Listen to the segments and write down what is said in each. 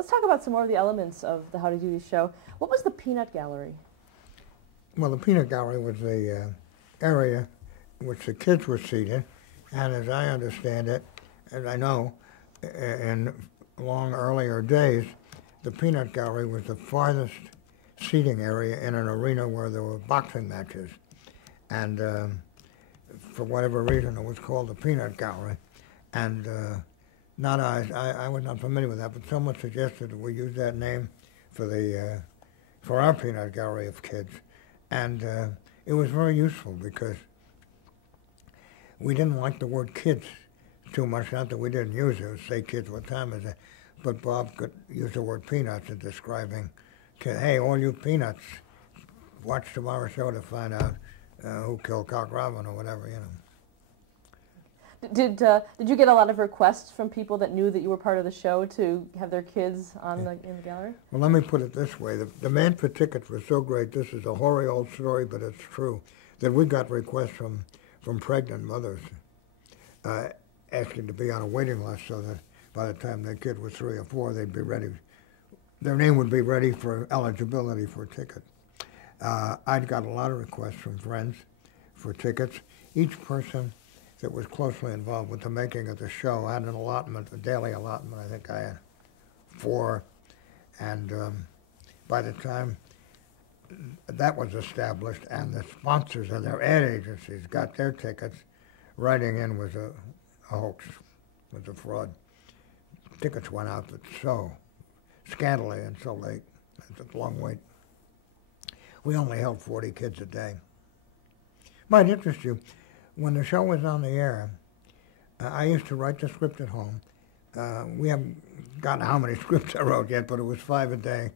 Let's talk about some more of the elements of the How to Do This show. What was the Peanut Gallery? Well, the Peanut Gallery was the area in which the kids were seated, and as I understand it, as I know, in long earlier days, the Peanut Gallery was the farthest seating area in an arena where there were boxing matches. And for whatever reason, it was called the Peanut Gallery. And I was not familiar with that, but someone suggested that we use that name for our Peanut Gallery of kids. And it was very useful because we didn't like the word kids too much. Not that we didn't use it. It would say kids, what time is it? But Bob could use the word peanuts in describing, hey, all you peanuts, watch tomorrow's show to find out who killed Cock Robin or whatever, you know. Did you get a lot of requests from people that knew that you were part of the show to have their kids in the gallery? Well, let me put it this way. The demand for tickets was so great, this is a hoary old story, but it's true, that we got requests from pregnant mothers asking to be on a waiting list so that by the time their kid was 3 or 4, they'd be ready. Their name would be ready for eligibility for a ticket. I'd got a lot of requests from friends for tickets. Each person that was closely involved with the making of the show had an allotment, a daily allotment. I think I had 4. And by the time that was established and the sponsors and their ad agencies got their tickets, writing in was a hoax, was a fraud. Tickets went out, but so scantily and so late. It's a long wait. We only held 40 kids a day. Might interest you, when the show was on the air, I used to write the script at home. We haven't gotten how many scripts I wrote yet, but it was 5 a day,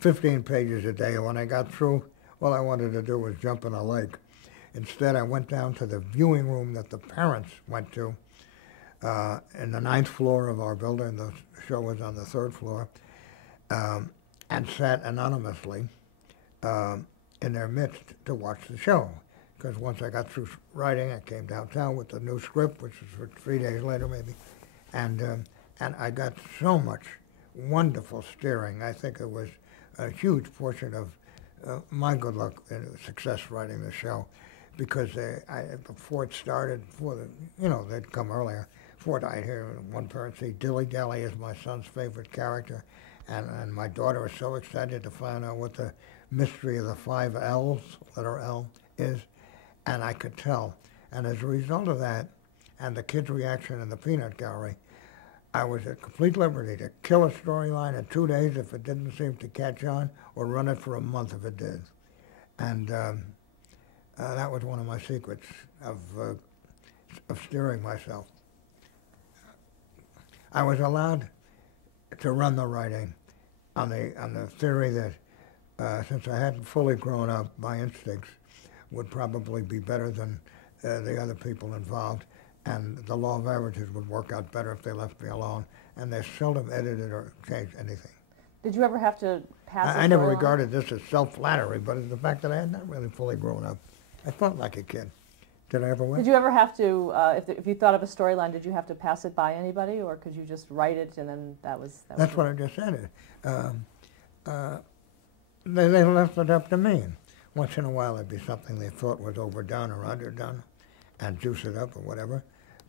15 pages a day. And when I got through, all I wanted to do was jump in a lake. Instead, I went down to the viewing room that the parents went to in the 9th floor of our building. The show was on the 3rd floor, and sat anonymously in their midst to watch the show. Because once I got through writing, I came downtown with the new script, which was for 3 days later maybe, and I got so much wonderful steering. I think it was a huge portion of my good luck and success writing the show, because before it started, they'd come earlier. Before I'd hear one parent say, Dilly Dally is my son's favorite character, and my daughter was so excited to find out what the mystery of the 5 L's, letter L, is, and I could tell. And as a result of that, and the kids' reaction in the Peanut Gallery, I was at complete liberty to kill a storyline in 2 days if it didn't seem to catch on, or run it for a month if it did. And that was one of my secrets of steering myself. I was allowed to run the writing on the theory that since I hadn't fully grown up, my instincts would probably be better than the other people involved, and the law of averages would work out better if they left me alone, and they seldom edited or changed anything. Did you ever have to pass I never regarded this as self-flattery, but it's the fact that I had not really fully grown up. I felt like a kid. Did I ever win? Did you ever have to, if you thought of a storyline, did you have to pass it by anybody, or could you just write it and then that was That's what I just said. They left it up to me. Once in a while there'd be something they thought was overdone or underdone, and juice it up or whatever.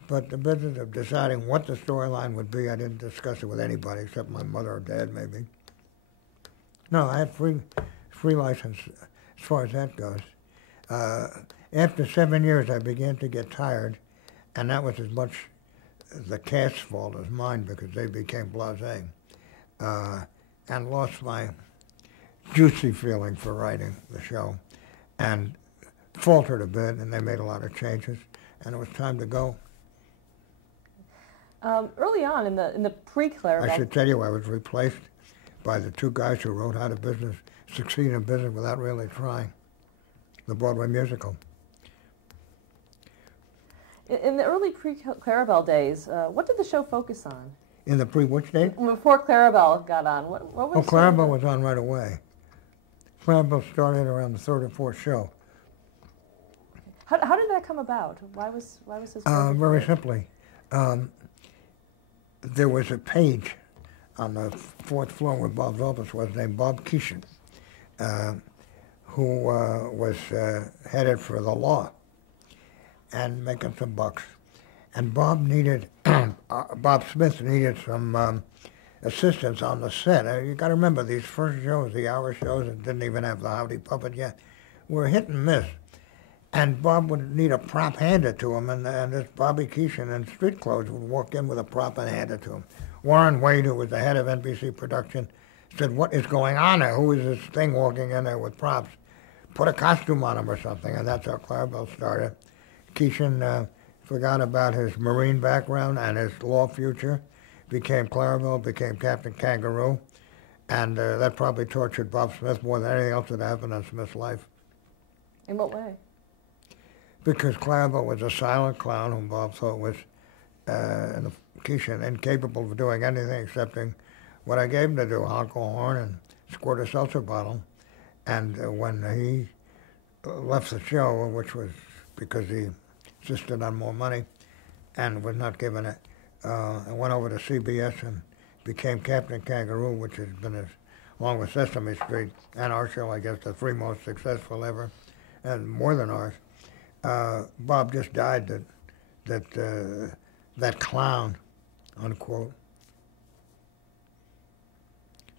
But the business of deciding what the storyline would be, I didn't discuss it with anybody except my mother or dad, maybe. No, I had free license as far as that goes. After 7 years, I began to get tired, and that was as much the cast's fault as mine, because they became blasé, and lost my juicy feeling for writing the show, and faltered a bit, and they made a lot of changes, and it was time to go. Early on in the pre-Clarabelle... I should tell you, I was replaced by the 2 guys who wrote How to Succeed in Business Without Really Trying, the Broadway musical. In the early pre-Clarabelle days, what did the show focus on? In the pre-which date? Before Clarabelle got on, what was... Clarabelle was on right away. Clarabelle started around the 3rd or 4th show. How did that come about? Why was this? Very simply, there was a page on the fourth floor where Bob's office was, named Bob Kean, who was headed for the law and making some bucks. And Bob needed, Bob Smith needed some assistance on the set. You got to remember, these first shows, the hour shows, that didn't even have the Howdy Puppet yet, were hit and miss. And Bob would need a prop handed to him, and this Bobby Kean in street clothes would walk in with a prop and hand it to him. Warren Wade, who was the head of NBC production, said, "What is going on there? Who is this thing walking in there with props? Put a costume on him or something." And that's how Clarabelle started. Kean forgot about his Marine background and his law future, became Clarabelle, became Captain Kangaroo, and that probably tortured Bob Smith more than anything else that happened in Smith's life. In what way? Because Clarabelle was a silent clown whom Bob thought was, Kean, incapable of doing anything excepting what I gave him to do, honk a horn and squirt a seltzer bottle. And when he left the show, which was because he insisted on more money and was not given it, and went over to CBS and became Captain Kangaroo, which has been, along with Sesame Street and our show, I guess, the three most successful ever, and more than ours. Bob just died that clown, unquote,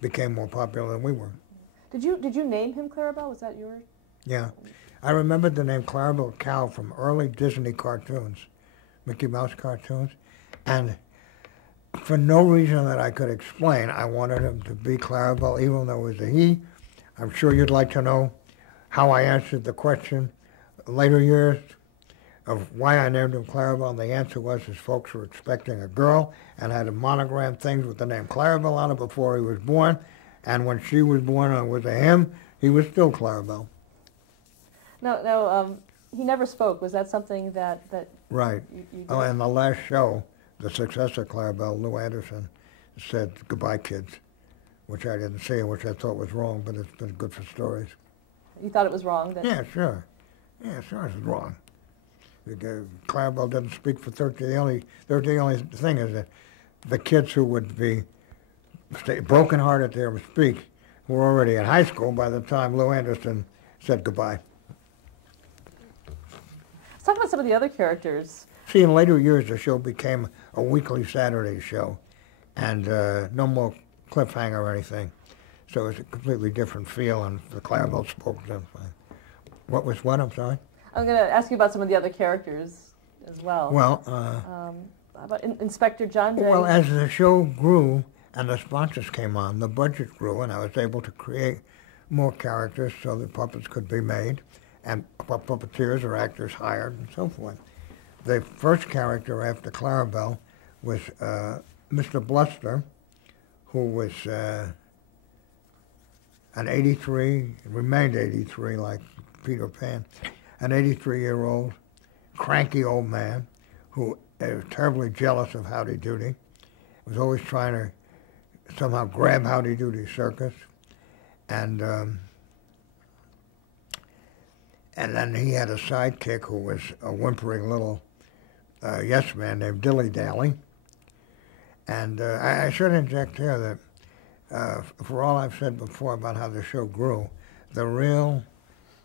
became more popular than we were. Did you name him Clarabelle? Was that yours? Yeah. I remembered the name Clarabelle Cow from early Disney cartoons, Mickey Mouse cartoons, and for no reason that I could explain, I wanted him to be Clarabelle, even though it was a he. I'm sure you'd like to know how I answered the question later years of why I named him Clarabelle, and the answer was his folks were expecting a girl and had monogrammed things with the name Clarabelle on it before he was born, and when she was born and it was a him, he was still Clarabelle. No, he never spoke. Was that something that Right. you did? Oh, and the last show, the successor Clarabelle, Lou Anderson, said, "Goodbye, kids," which I didn't see, which I thought was wrong, but it's been good for stories. You thought it was wrong? Yeah, sure. Yeah, sure it's wrong. Clarabelle didn't speak for 13. The only thing is that the kids who would be broken-hearted to hear him speak were already in high school by the time Lou Anderson said goodbye. Let's talk about some of the other characters. See, in later years, the show became a weekly Saturday show, and no more cliffhanger or anything. So it's a completely different feel, and the Clarabelle spoke them. What was what? I'm sorry? I'm going to ask you about some of the other characters as well. Well, how about Inspector John Day? well, as the show grew and the sponsors came on, the budget grew, and I was able to create more characters so that puppets could be made, and puppeteers or actors hired, and so forth. The first character after Clarabelle was Mr. Bluster, who was an 83, remained 83 like Peter Pan, an 83-year-old cranky old man who was terribly jealous of Howdy Doody, was always trying to somehow grab Howdy Doody Circus, and then he had a sidekick who was a whimpering little yes man named Dilly Dally. And I should inject here that for all I've said before about how the show grew, the real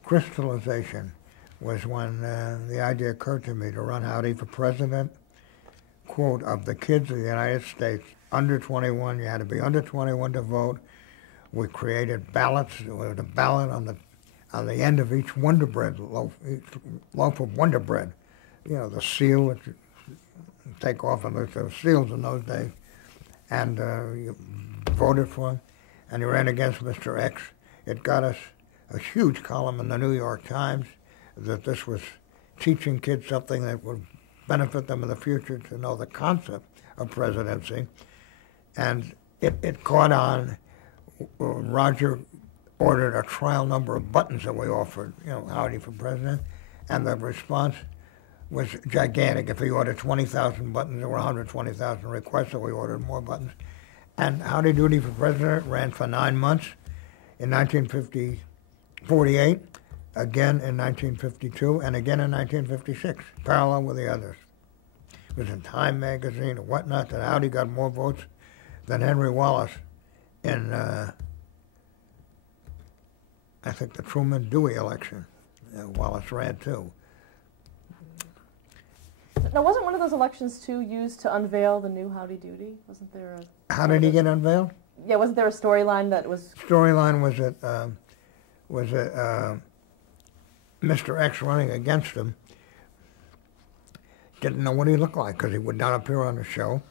crystallization was when the idea occurred to me to run Howdy for president. Quote, of the kids of the United States, under 21, you had to be under 21 to vote. We created ballots, with a ballot on the end of each Wonder Bread loaf, each loaf of Wonder Bread. You know, the seal that you take off, and there were seals in those days. And you voted for him, and you ran against Mr. X. It got us a huge column in the New York Times that this was teaching kids something that would benefit them in the future to know the concept of presidency. And it caught on. Roger ordered a trial number of buttons that we offered, you know, Howdy for president, and the response was gigantic. If he ordered 20,000 buttons, there were 120,000 requests, so we ordered more buttons. And Howdy Doody for president ran for 9 months in 1948, again in 1952, and again in 1956, parallel with the others. It was in Time magazine and whatnot, that Howdy got more votes than Henry Wallace in, I think, the Truman-Dewey election. Wallace ran too. Now, wasn't one of those elections, too, used to unveil the new Howdy Doody? Wasn't there a... How did he get unveiled? Yeah, wasn't there a storyline that was... Storyline was that Mr. X running against him didn't know what he looked like because he would not appear on the show.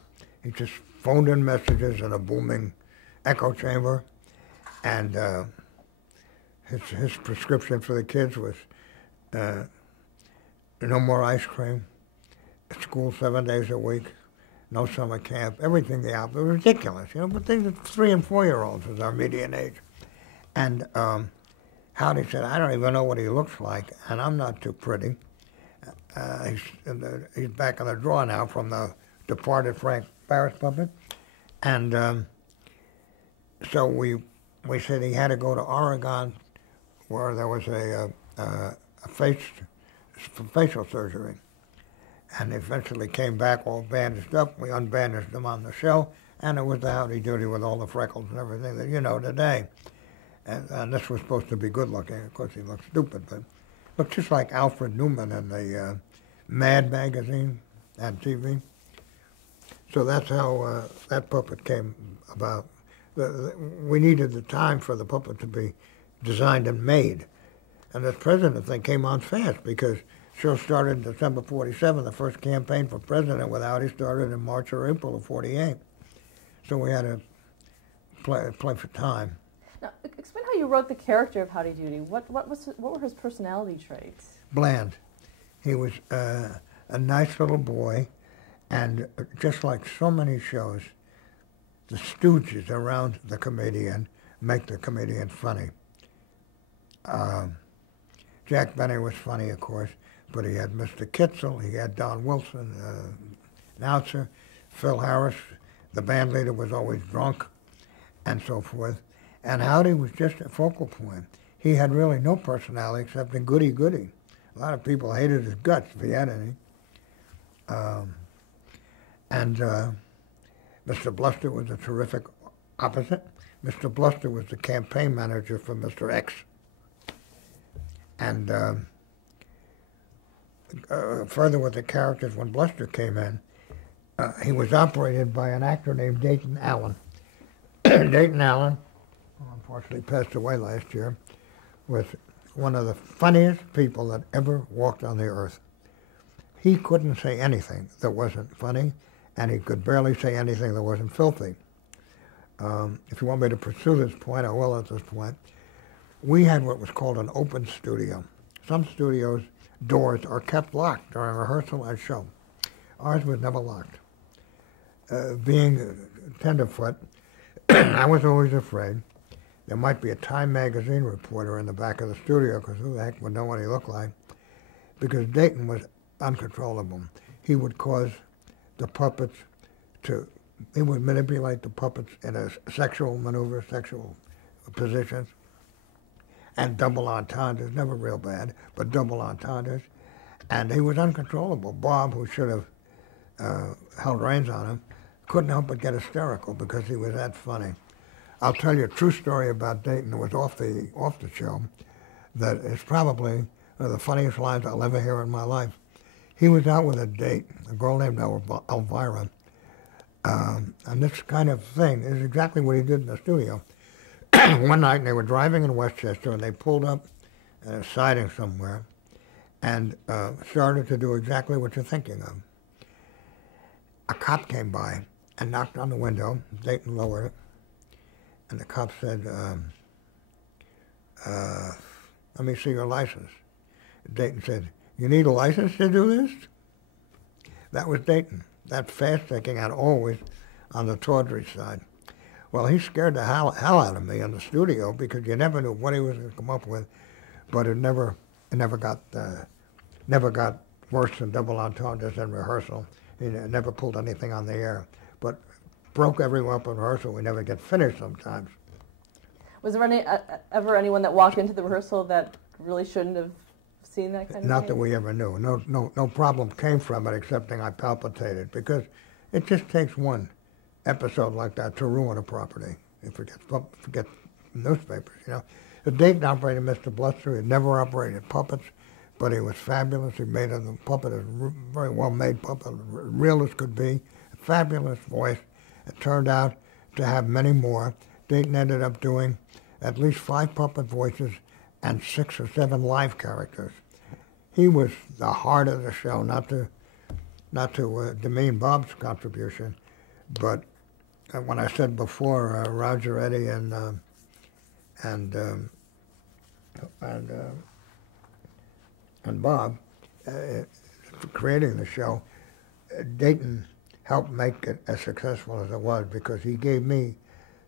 He just phoned in messages in a booming echo chamber, and his prescription for the kids was no more ice cream, school 7 days a week, no summer camp, everything the opposite. It was ridiculous, you know, but things 3 and 4 year olds was our median age. And Howdy said, I don't even know what he looks like, and I'm not too pretty. He's back in the drawer now from the departed Frank Barris puppet. And so we said he had to go to Oregon where there was a facial surgery. And eventually came back all bandaged up. We unbandaged him on the show, and it was the Howdy Doody with all the freckles and everything that you know today. And this was supposed to be good looking. Of course, he looked stupid, but looked just like Alfred Newman in the Mad magazine and TV. So that's how that puppet came about. We needed the time for the puppet to be designed and made. And this president thing came on fast because the show started in December 47. The first campaign for president with Howdy started in March or April of 48. So we had to play for time. Now, explain how you wrote the character of Howdy Doody. What were his personality traits? Bland. He was a nice little boy, and just like so many shows, the stooges around the comedian make the comedian funny. Jack Benny was funny, of course, but he had Mr. Kitzel, he had Don Wilson, announcer, Phil Harris, the band leader was always drunk, and so forth. And Howdy was just a focal point. He had really no personality except a goody-goody. A lot of people hated his guts if he had any. Mr. Bluster was a terrific opposite. Mr. Bluster was the campaign manager for Mr. X. And further with the characters, when Bluster came in, he was operated by an actor named Dayton Allen. Dayton Allen, who unfortunately passed away last year, was one of the funniest people that ever walked on the earth. He couldn't say anything that wasn't funny, and he could barely say anything that wasn't filthy. If you want me to pursue this point, I will at this point. We had what was called an open studio. Some studios' doors are kept locked during rehearsal and show. Ours was never locked. Being a tenderfoot, I was always afraid there might be a Time magazine reporter in the back of the studio, because who the heck would know what he looked like? Because Dayton was uncontrollable. He would cause the puppets he would manipulate the puppets in a sexual maneuver, sexual positions, and double entendres, never real bad, but double entendres. And he was uncontrollable. Bob, who should have held reins on him, couldn't help but get hysterical because he was that funny. I'll tell you a true story about Dayton that was off the show that is probably one of the funniest lines I'll ever hear in my life. He was out with a date, a girl named Elvira, and this kind of thing is exactly what he did in the studio. One night they were driving in Westchester and they pulled up at a siding somewhere and started to do exactly what you're thinking of. A cop came by and knocked on the window. Dayton lowered it. And the cop said, let me see your license. Dayton said, you need a license to do this? That was Dayton. That fast thinking and always on the tawdry side. Well, he scared the hell out of me in the studio because you never knew what he was going to come up with, but it never got worse than double entendres in rehearsal. He never pulled anything on the air, but broke everyone up in rehearsal. We never get finished sometimes. Was there ever anyone that walked into the rehearsal that really shouldn't have seen that kind of Not thing? that we ever knew. No problem came from it, excepting I palpitated, because it just takes one. episode like that to ruin a property. You forget newspapers, you know. The Dayton operator, Mr. Bluster, had never operated puppets, but he was fabulous. He made a puppet, a very well-made puppet, real as could be, a fabulous voice. It turned out to have many more. Dayton ended up doing at least 5 puppet voices and 6 or 7 live characters. He was the heart of the show, not to demean Bob's contribution, but when I said before, Roger, Eddie, and Bob creating the show, Dayton helped make it as successful as it was because he gave me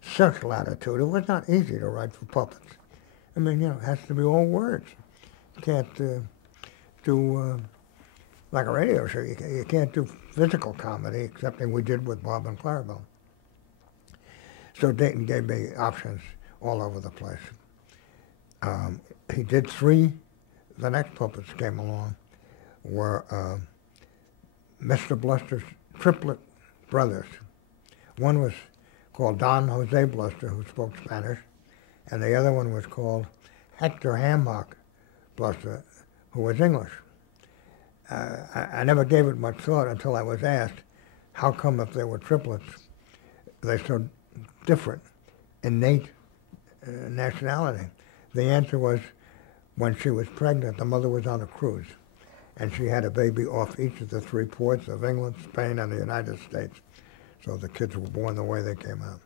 such latitude. It was not easy to write for puppets. I mean, you know, it has to be all words. You can't do like a radio show. You can't do physical comedy, except we did with Bob and Clarabelle. So Dayton gave me options all over the place. He did 3. The next puppets came along were Mr. Bluster's triplet brothers. One was called Don Jose Bluster, who spoke Spanish, and the other one was called Hector Hammock Bluster, who was English. I never gave it much thought until I was asked, how come if they were triplets, they're so different, innate nationality? The answer was, when she was pregnant, the mother was on a cruise, and she had a baby off each of the 3 ports of England, Spain, and the United States. So the kids were born the way they came out.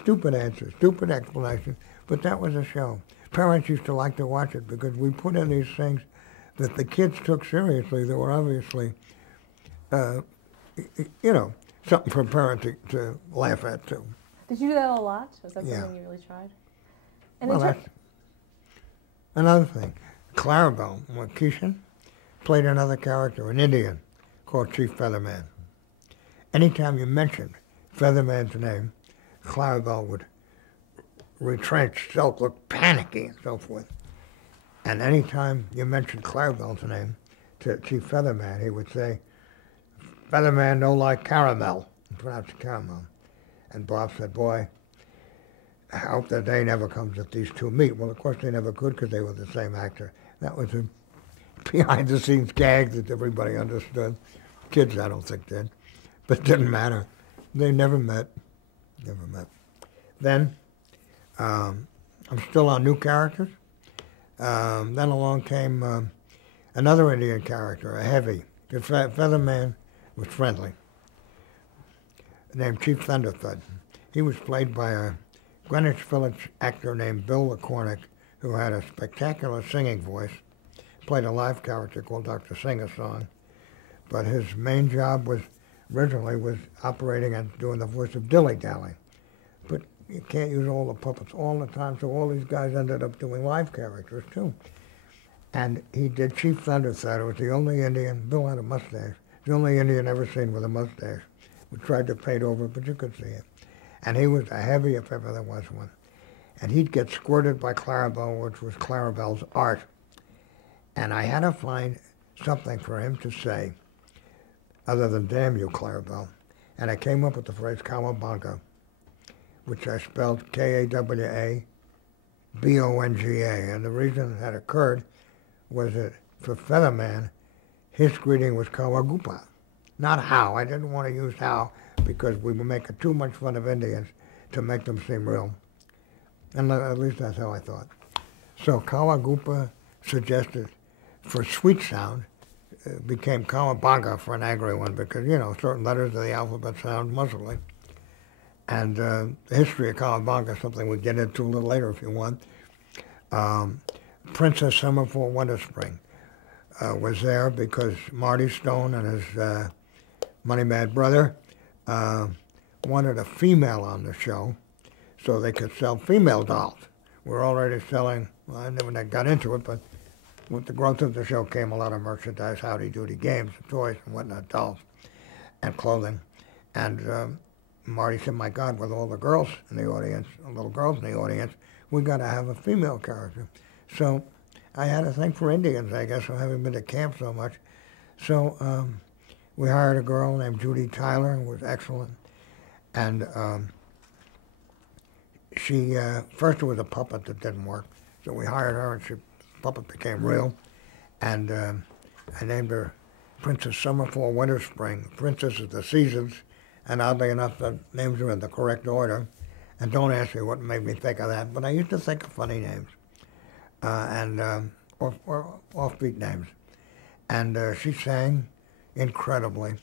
Stupid answer, stupid explanation, but that was a show. Parents used to like to watch it because we put in these things that the kids took seriously that were obviously, you know, something for a parent to laugh at, too. Did you do that a lot? Was that Yeah. something you really tried? And Well, that's another thing. Clarabelle, Kean, played another character, an Indian, called Chief Featherman. Anytime you mentioned Featherman's name, Clarabelle would retrench, look panicky, and so forth. And anytime you mentioned Clarabelle's name to Chief Featherman, he would say, "Featherman don't like caramel," and pronounce caramel. And Bob said, "Boy, I hope the day never comes that these 2 meet." Well, of course, they never could because they were the same actor. That was a behind-the-scenes gag that everybody understood. Kids, I don't think, did. But it didn't matter. They never met. Never met. Then, I'm still on new characters. Then along came another Indian character, a heavy. The Featherman was friendly, named Chief Thunderthud. He was played by a Greenwich Village actor named Bill LaCornick, who had a spectacular singing voice, played a live character called Dr. Sing-a-Song, but his main job originally was operating and doing the voice of Dilly Dally. But you can't use all the puppets all the time, so all these guys ended up doing live characters, too. And he did Chief Thunderthud. It was the only Indian, Bill had a mustache, the only Indian ever seen with a mustache. We tried to paint over it, but you could see it. And he was a heavy, if ever there was one. And he'd get squirted by Clarabelle, which was Clarabelle's art. And I had to find something for him to say other than "damn you, Clarabelle." And I came up with the phrase Cowabunga, which I spelled Kawabonga. And the reason that occurred was that for Featherman, his greeting was Kawagupa, not how. I didn't want to use how because we were making too much fun of Indians to make them seem real. And at least that's how I thought. So Kawagupa suggested for sweet sound, became Kawabunga for an angry one because, you know, certain letters of the alphabet sound muzzly. And the history of Kawabunga is something we get into a little later if you want. Princess Summerfall Winter Spring was there because Marty Stone and his Money Mad brother wanted a female on the show so they could sell female dolls. We're already selling, well, I never got into it, but with the growth of the show came a lot of merchandise, howdy-doody games, toys and whatnot, dolls and clothing. And Marty said, my God, with all the girls in the audience, little girls in the audience, we got to have a female character. So I had a thing for Indians, I guess, from having been to camp so much. So we hired a girl named Judy Tyler, who was excellent. And she, first it was a puppet that didn't work, so we hired her and the puppet became real. And I named her Princess Summer, Fall, Winter, Spring. Princess is the seasons, and oddly enough, the names are in the correct order. And don't ask me what made me think of that, but I used to think of funny names or offbeat names. And she sang incredibly.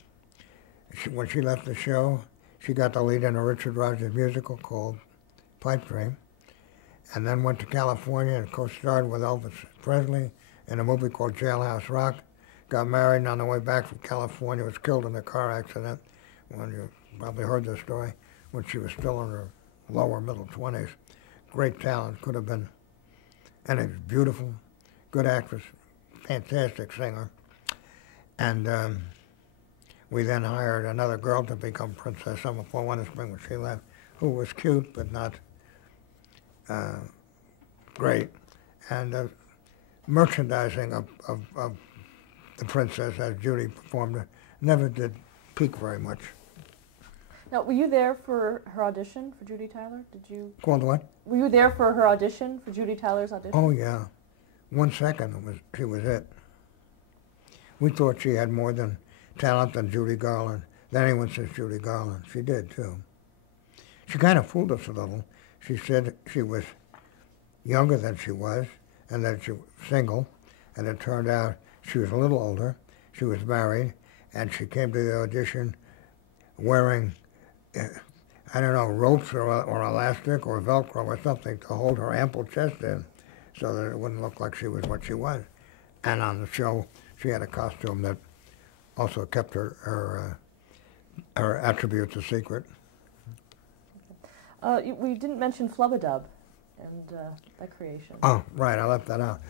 When she left the show, she got the lead in a Richard Rodgers musical called Pipe Dream, and then went to California and co-starred with Elvis Presley in a movie called Jailhouse Rock. Got married, and on the way back from California was killed in a car accident. When you probably heard the story, when she was still in her lower middle 20s. Great talent, could have been, and is beautiful, good actress, fantastic singer. And we then hired another girl to become Princess Summer, Fall, Winter, Spring when she left, who was cute but not great. And merchandising of the princess as Judy performed it never did peak very much. Now, were you there for her audition for Judy Tyler? Did you? Called what? Were you there for her audition, for Judy Tyler's audition? Oh, yeah. 1 second, she was it. We thought she had more than talent than Judy Garland, than anyone since Judy Garland. She did, too. She kind of fooled us a little. She said she was younger than she was, and that she was single, and it turned out she was a little older. She was married, and she came to the audition wearing, I don't know, ropes or elastic or Velcro or something to hold her ample chest in so that it wouldn't look like she was what she was. And on the show, she had a costume that also kept her attributes a secret. We didn't mention Flubadub and that creation. Oh, right, I left that out.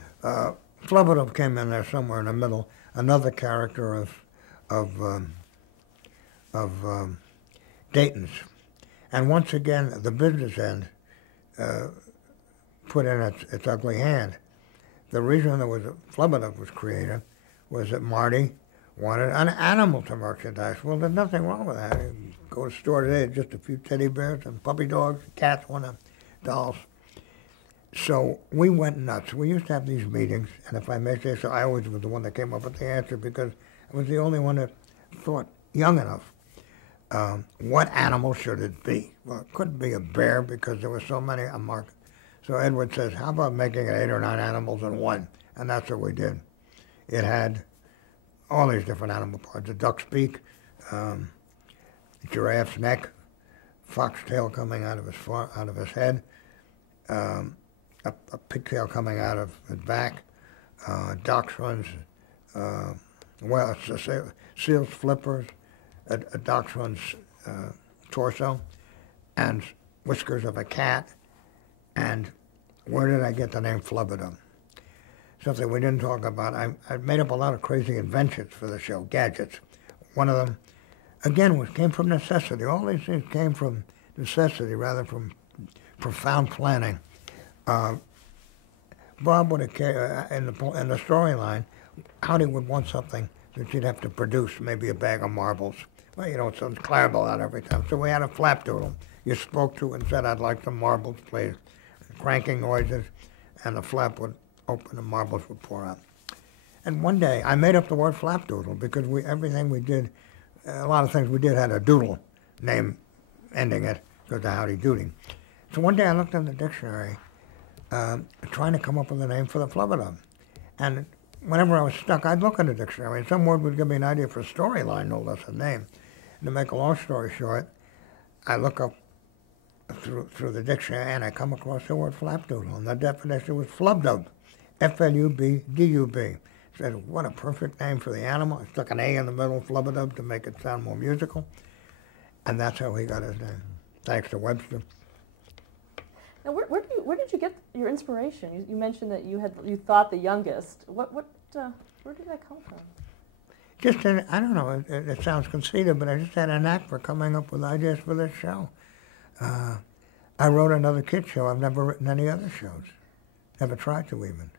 Flubadub came in there somewhere in the middle, another character of Dayton's. And once again, the business end put in its ugly hand. The reason there was Flubadub was created was that Marty wanted an animal to merchandise. Well, there's nothing wrong with that. You go to the store today, just a few teddy bears and puppy dogs, cats, dolls. So we went nuts. We used to have these meetings, and if I may say so, I always was the one that came up with the answer because I was the only one that thought young enough. What animal should it be? Well, it couldn't be a bear because there were so many on market. So Edward says, how about making it 8 or 9 animals in one? And that's what we did. It had all these different animal parts: a duck's beak, giraffe's neck, fox tail coming out of his head, a pigtail coming out of his back, dachshunds, seal's flippers, a dachshund's torso, and whiskers of a cat. And where did I get the name Flubadub? Something we didn't talk about. I made up a lot of crazy inventions for the show, gadgets. One of them, again, came from necessity. All these things came from necessity rather from profound planning. Bob would have, in the storyline, Howdy would want something that she'd have to produce, maybe a bag of marbles. Well, you know, it sounds Clarabelle out every time. So we had a flapdoodle. You spoke to it and said, I'd like some marbles, please. Cranking noises, and the flap would open and marbles would pour out. And one day, I made up the word flapdoodle because everything we did, a lot of things we did had a doodle name ending it because of Howdy Doody. So one day I looked in the dictionary trying to come up with a name for the Flubadub. And whenever I was stuck, I'd look in the dictionary, and some word would give me an idea for a storyline, no less a name. And to make a long story short, I look up through the dictionary, and I come across the word flapdoodle, and the definition was flubdub, F-L-U-B-D-U-B. Said, what a perfect name for the animal. I stuck an A in the middle, flubadub, to make it sound more musical, and that's how he got his name, thanks to Webster. Now, where did you get your inspiration? You mentioned that you thought the youngest. Where did that come from? Just, I don't know, it sounds conceited, but I just had a knack for coming up with ideas for this show. I wrote another kid show. I've never written any other shows. Never tried to even.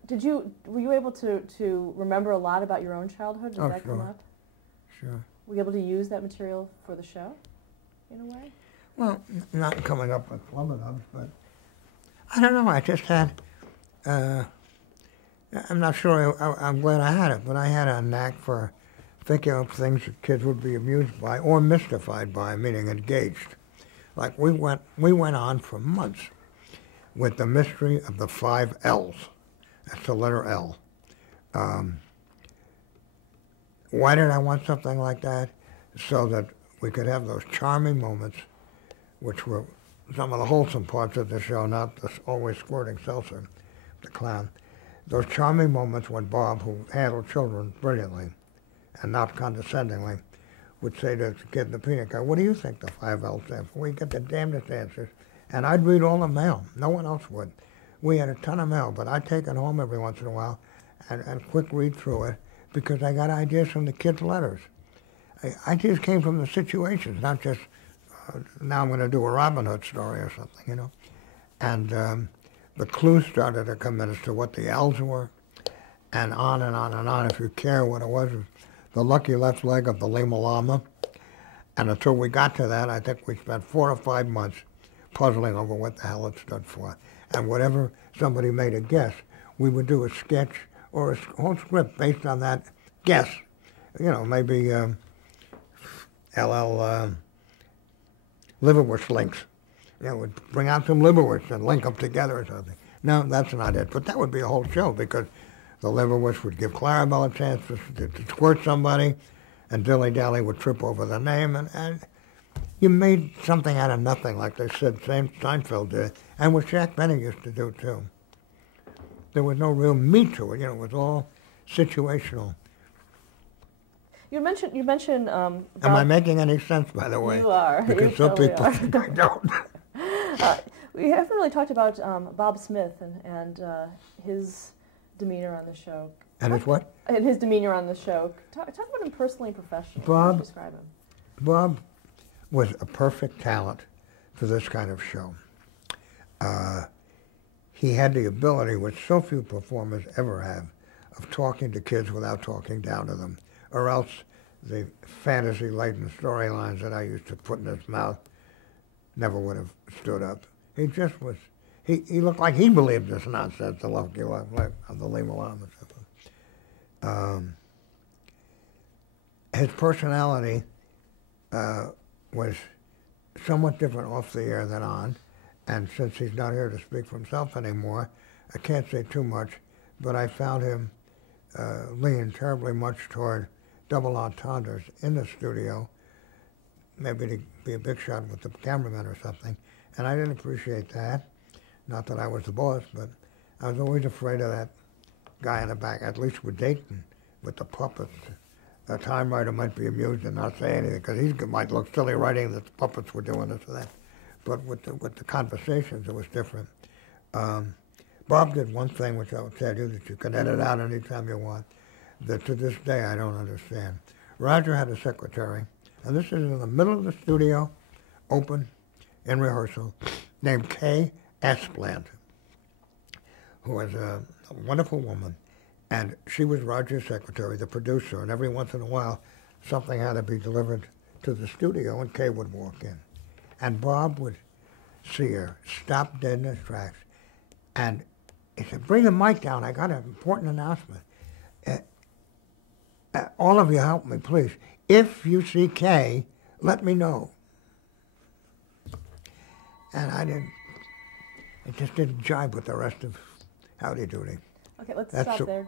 Were you able to remember a lot about your own childhood? Did that come up? Sure. Were you able to use that material for the show, in a way? Well, not coming up with flubber-dubs, but I don't know. I just had, I'm not sure, I'm glad I had it, but I had a knack for thinking of things that kids would be amused by or mystified by, meaning engaged. Like we went on for months with the mystery of the 5 L's. That's the letter L. Why did I want something like that? So that we could have those charming moments, which were some of the wholesome parts of the show, not the always squirting seltzer, the clown. Those charming moments when Bob, who handled children brilliantly and not condescendingly, would say to the kid in the peanut gallery, what do you think the 5 L's stand for? We get the damnedest answers. And I'd read all the mail. No one else would. We had a ton of mail, but I'd take it home every once in a while and quick read through it because I got ideas from the kids' letters. Ideas came from the situations, not just, now I'm going to do a Robin Hood story or something, you know. And the clues started to come in as to what the L's were, and on and on and on. If you care what it was the lucky left leg of the Lima Llama. And until we got to that, I think we spent 4 or 5 months puzzling over what the hell it stood for. And whatever somebody made a guess, we would do a sketch or a whole script based on that guess. You know, maybe LL liverwurst links. You know, we'd bring out some liverwurst and link them together or something. No, that's not it. But that would be a whole show because the liverwurst would give Clarabelle a chance to squirt somebody, and Dilly Dally would trip over the name, and you made something out of nothing, like they said Seinfeld did, and what Jack Benny used to do too. There was no real meat to it, you know, it was all situational. You mentioned. Am I making any sense, by the way? You are. Because you some totally people think I don't. We haven't really talked about Bob Smith and his demeanor on the show. And his what? And his demeanor on the show. Talk about him personally and professionally. Bob, How would you describe him? Bob was a perfect talent for this kind of show. He had the ability, which so few performers ever have, of talking to kids without talking down to them, or else the fantasy-laden storylines that I used to put in his mouth never would have stood up. He just was, he looked like he believed this nonsense, the lucky life of the Lima Llama. His personality was somewhat different off the air than on, and since he's not here to speak for himself anymore, I can't say too much, but I found him leaning terribly much toward double entendres in the studio, maybe to be a big shot with the cameraman or something, and I didn't appreciate that. Not that I was the boss, but I was always afraid of that guy in the back, at least with Dayton, with the puppets. A time writer might be amused and not say anything, because he might look silly writing that the puppets were doing this or that. But with the conversations, it was different. Bob did one thing, which I'll tell you, that you can edit out anytime you want, that to this day I don't understand. Roger had a secretary, and this is in the middle of the studio, open, in rehearsal, named Kay Asplant, who was a wonderful woman. And she was Roger's secretary, the producer, and every once in a while, something had to be delivered to the studio, and Kay would walk in. And Bob would see her, stop dead in his tracks, and he said, bring the mic down, I got an important announcement. All of you help me, please. If you see Kay, let me know. And it just didn't jibe with the rest of Howdy Doody. Okay, let's stop there.